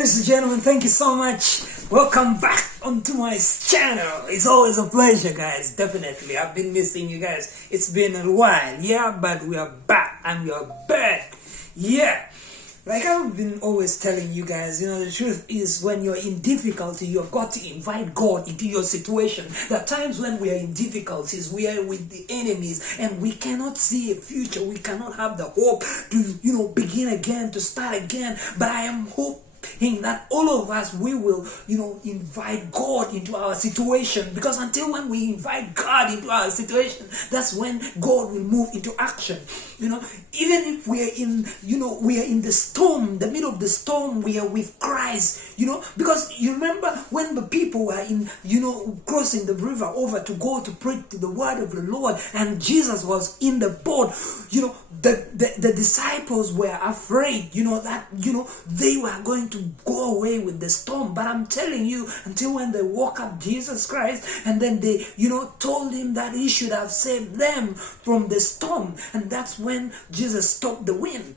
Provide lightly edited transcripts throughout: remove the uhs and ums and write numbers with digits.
ladies and gentlemen, thank you so much. Welcome back onto my channel. It's always a pleasure, guys. Definitely, I've been missing you guys. It's been a while, yeah, but we are back and we are back, yeah. Like I've been always telling you guys, the truth is when you're in difficulty, you've got to invite God into your situation. There are times when we are in difficulties, we are with the enemies and we cannot see a future. We cannot have the hope to, begin again, to start again. But I am hoping that all of us, we will, invite God into our situation. Because until when we invite God into our situation, that's when God will move into action. Even if we are in the storm, the middle of the storm, we are with Christ, because you remember when the people were crossing the river over to go to preach to the word of the Lord, and Jesus was in the boat, the disciples were afraid, that they were going to go away with the storm. But I'm telling you, until when they woke up Jesus Christ, and then they told him that he should have saved them from the storm, and that's when Jesus stopped the wind.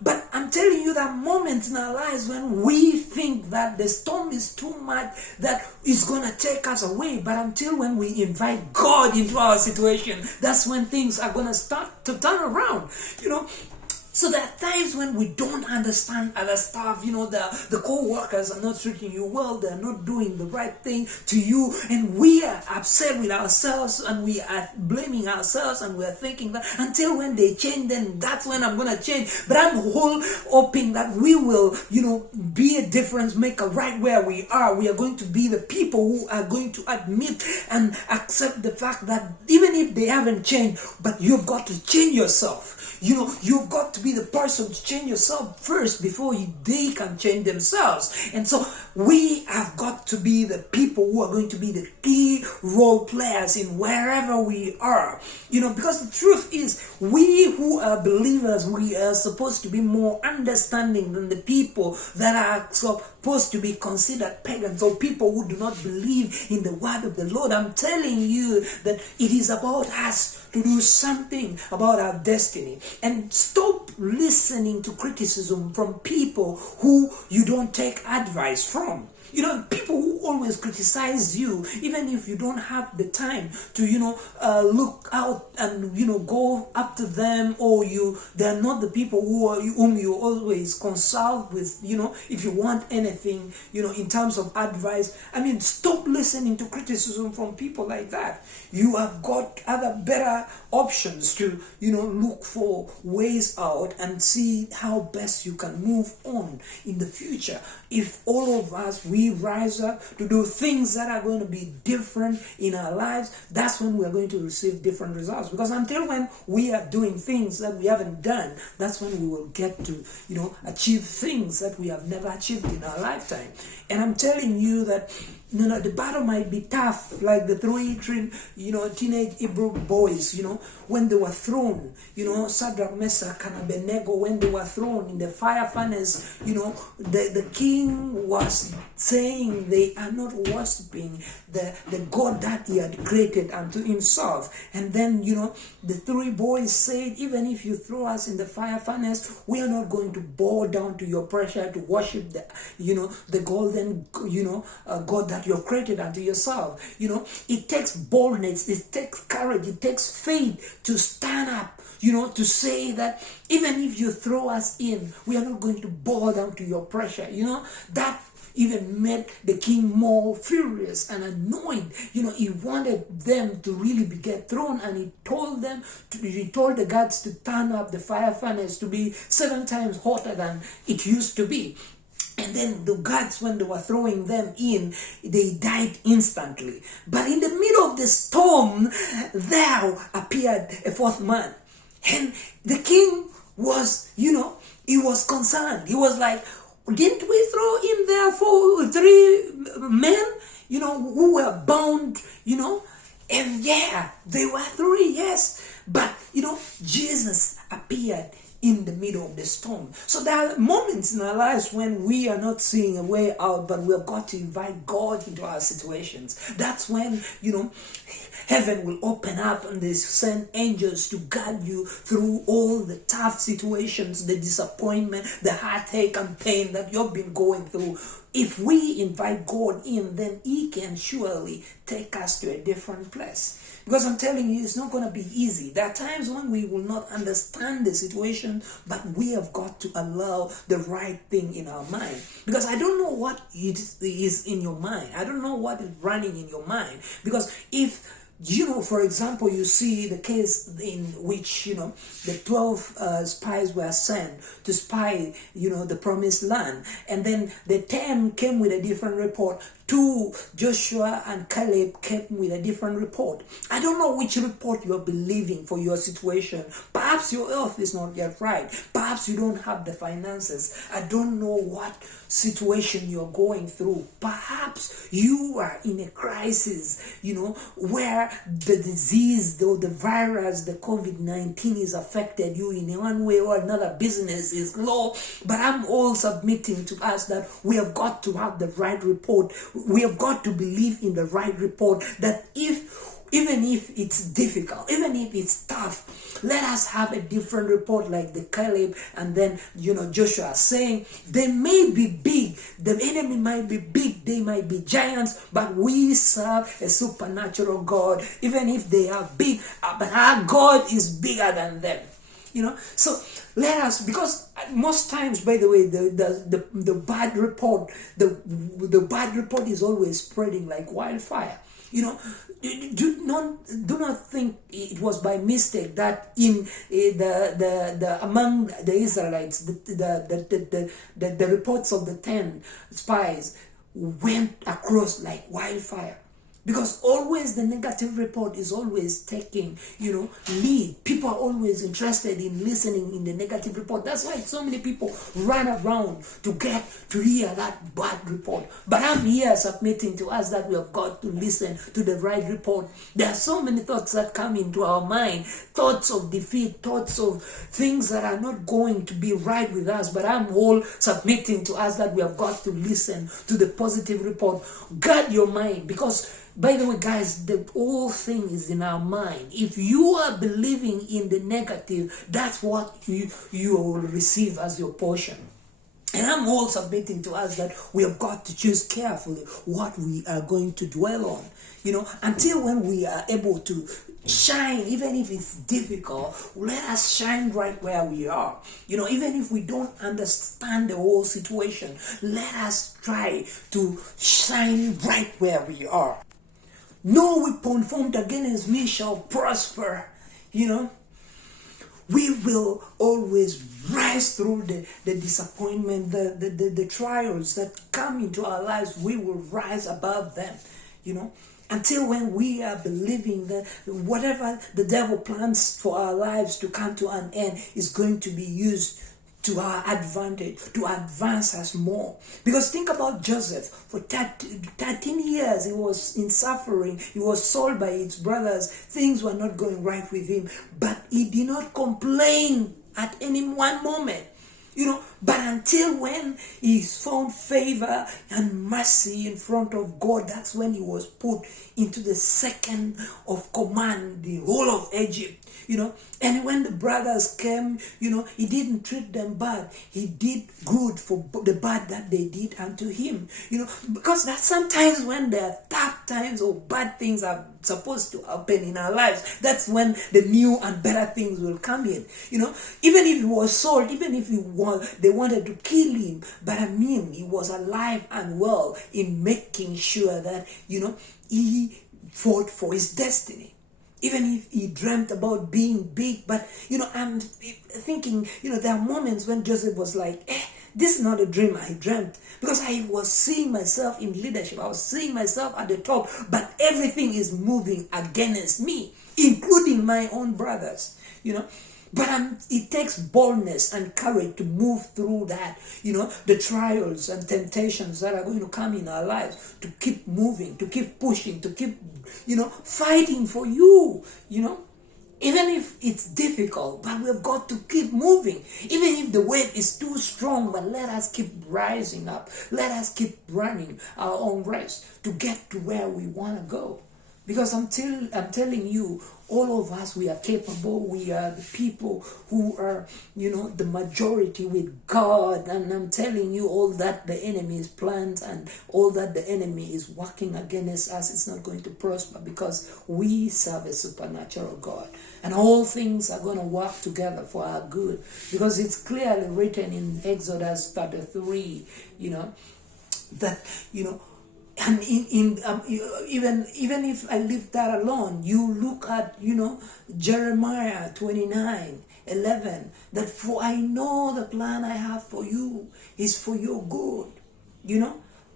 But I'm telling you, that moments in our lives when we think that the storm is too much, that it's gonna take us away, but until when we invite God into our situation, that's when things are gonna start to turn around. So there are times when we don't understand other stuff, the co-workers are not treating you well, they're not doing the right thing to you, and we are upset with ourselves, and we are blaming ourselves, and we are thinking that until when they change, then that's when I'm going to change. But I'm hoping that we will, be a difference maker right where we are. We are going to be the people who are going to admit and accept the fact that even if they haven't changed, but you've got to change yourself. You've got to be the person to change yourself first before they can change themselves. And so we have got to be the people who are going to be the key role players in wherever we are. Because the truth is, we who are believers, we are supposed to be more understanding than the people that are supposed to be considered pagans, or people who do not believe in the word of the Lord. I'm telling you that it is about us to do something about our destiny, and stop listening to criticism from people who you don't take advice from. People who always criticize you, even if you don't have the time to, look out and, go up to them, or they're not the people whom you always consult with, if you want anything, in terms of advice. Stop listening to criticism from people like that. You have got other better options to, look for ways out and see how best you can move on in the future. If all of us, we rise up to do things that are going to be different in our lives, that's when we are going to receive different results. Because until when we are doing things that we haven't done, that's when we will get to, achieve things that we have never achieved in our lifetime. And I'm telling you that, the battle might be tough, like the three teenage Hebrew boys, when they were thrown, Shadrach, Meshach, and Abednego, when they were thrown in the fire furnace, the king was saying they are not worshiping the God that he had created unto himself. And then, the three boys said, even if you throw us in the fire furnace, we are not going to bow down to your pressure to worship the golden, God that you have created unto yourself. It takes boldness, it takes courage, it takes faith to stand up, to say that even if you throw us in, we are not going to bow down to your pressure. That even made the king more furious and annoyed. He wanted them to really get thrown, and he told the guards to turn up the fire furnace to be 7 times hotter than it used to be. And then the guards, when they were throwing them in, they died instantly. But in the middle of the storm, there appeared a fourth man. And the king was, he was concerned. He was like, didn't we throw in there 3 men, who were bound, And yeah, they were 3, yes. But, Jesus appeared in the middle of the storm. So there are moments in our lives when we are not seeing a way out, but we've got to invite God into our situations. That's when, heaven will open up and they send angels to guide you through all the tough situations, the disappointment, the heartache and pain that you've been going through. If we invite God in, then He can surely take us to a different place. Because I'm telling you, it's not going to be easy. There are times when we will not understand the situation, but we have got to allow the right thing in our mind. Because I don't know what it is in your mind. I don't know what is running in your mind. Because if for example, you see the case in which, the 12 spies were sent to spy, the promised land. And then the 10 came with a different report. 2, Joshua and Caleb, came with a different report. I don't know which report you're believing for your situation. Perhaps your health is not yet right. Perhaps you don't have the finances. I don't know what situation you're going through. Perhaps you are in a crisis, where the disease, the virus, the COVID-19 is affected you in one way or another. Business is low. But I'm all submitting to us that we have got to have the right report. We have got to believe in the right report, that even if it's difficult, even if it's tough, let us have a different report like the Caleb and then, Joshua, saying they may be big, the enemy might be big, they might be giants, but we serve a supernatural God. Even if they are big, but our God is bigger than them. So let us, because most times, by the way, the bad report, the bad report is always spreading like wildfire. Do not think it was by mistake that in the among the Israelites, the reports of the 10 spies went across like wildfire. Because always the negative report is always taking, lead. People are always interested in listening in the negative report. That's why so many people run around to get to hear that bad report. But I'm here submitting to us that we have got to listen to the right report. There are so many thoughts that come into our mind. Thoughts of defeat, thoughts of things that are not going to be right with us. But I'm all submitting to us that we have got to listen to the positive report. Guard your mind, because by the way, guys, the whole thing is in our mind. If you are believing in the negative, that's what you will receive as your portion. And I'm all submitting to us that we have got to choose carefully what we are going to dwell on. Until when we are able to shine, even if it's difficult, let us shine right where we are. Even if we don't understand the whole situation, let us try to shine right where we are. No weapon formed against me shall prosper. We will always rise through the disappointment, the trials that come into our lives. We will rise above them, until when we are believing that whatever the devil plans for our lives to come to an end is going to be used to our advantage, to advance us more. Because think about Joseph. For 13 years, he was in suffering. He was sold by his brothers. Things were not going right with him. But he did not complain at any one moment. But until when he found favor and mercy in front of God, that's when he was put into the second of command, the whole of Egypt. And when the brothers came, he didn't treat them bad. He did good for the bad that they did unto him. Because that sometimes when there are tough times or bad things are supposed to happen in our lives, that's when the new and better things will come in. Even if he was sold, even if they wanted to kill him, but he was alive and well in making sure that, he fought for his destiny. Even if he dreamt about being big, but, I'm thinking, there are moments when Joseph was like, this is not a dream I dreamt. Because I was seeing myself in leadership. I was seeing myself at the top, but everything is moving against me, including my own brothers, But it takes boldness and courage to move through that, the trials and temptations that are going to come in our lives, to keep moving, to keep pushing, to keep, fighting for you, Even if it's difficult, but we've got to keep moving. Even if the wave is too strong, but let us keep rising up. Let us keep running our own race to get to where we want to go. Because I'm telling you, all of us, we are capable. We are the people who are, the majority with God. And I'm telling you, all that the enemy is planned and all that the enemy is working against us, it's not going to prosper because we serve a supernatural God. And all things are going to work together for our good. Because it's clearly written in Exodus 33, that, and even if I leave that alone, you look at Jeremiah 29:11, that for I know the plan I have for you is for your good.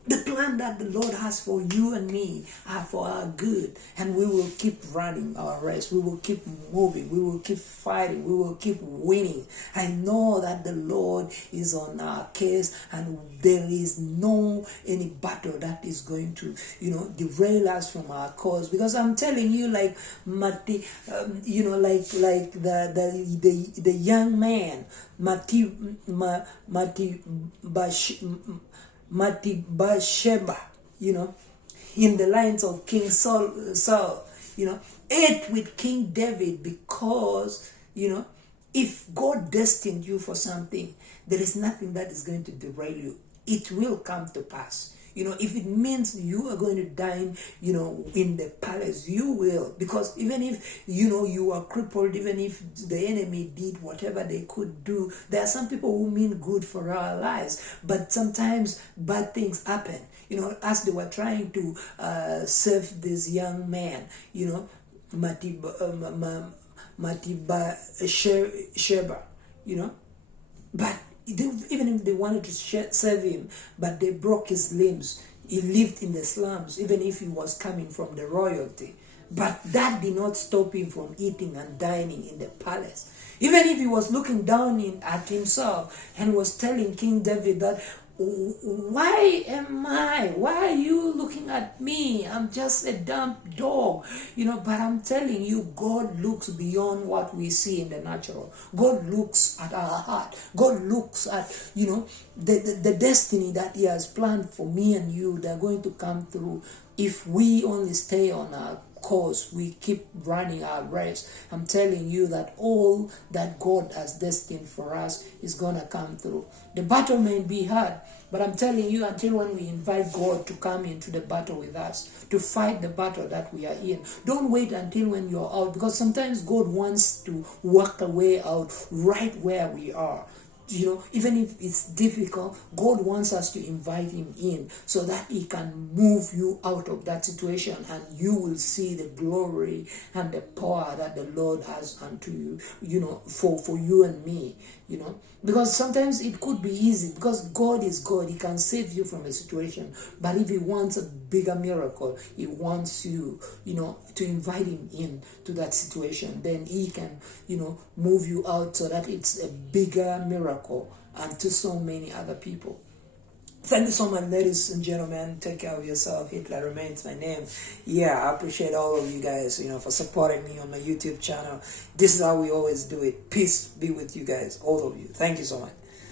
The plan that the Lord has for you and me are for our good, and we will keep running our race. We will keep moving. We will keep fighting. We will keep winning. I know that the Lord is on our case, and there is no any battle that is going to derail us from our cause. Because I'm telling you, like Mati, like the young man Bathsheba, in the lines of King Saul, ate with King David because, if God destined you for something, there is nothing that is going to derail you. It will come to pass. If it means you are going to dine, in the palace, you will. Because even if, you are crippled, even if the enemy did whatever they could do, there are some people who mean good for our lives. But sometimes bad things happen. As they were trying to save this young man, Sheba, but even if they wanted to save him, but they broke his limbs. He lived in the slums, even if he was coming from the royalty. But that did not stop him from eating and dining in the palace. Even if he was looking down at himself and was telling King David that, why are you looking at me? I'm just a dumb dog. But I'm telling you, God looks beyond what we see in the natural. God looks at our heart. God looks at, the destiny that he has planned for me and you. They're going to come through if we only stay on our course, we keep running our race. I'm telling you that all that God has destined for us is gonna come through. The battle may be hard, but I'm telling you, until when we invite God to come into the battle with us, to fight the battle that we are in, don't wait until when you're out, because sometimes God wants to work a way out right where we are. Even if it's difficult, God wants us to invite him in so that he can move you out of that situation, and you will see the glory and the power that the Lord has unto you, for you and me, because sometimes it could be easy because God is God. He can save you from a situation, but if he wants a bigger miracle, he wants you, to invite him in to that situation. Then he can, move you out so that it's a bigger miracle and to so many other people. Thank you so much, ladies and gentlemen. Take care of yourself. Hitler remains my name. Yeah, I appreciate all of you guys, for supporting me on my YouTube channel. This is how we always do it. Peace be with you guys, all of you. Thank you so much.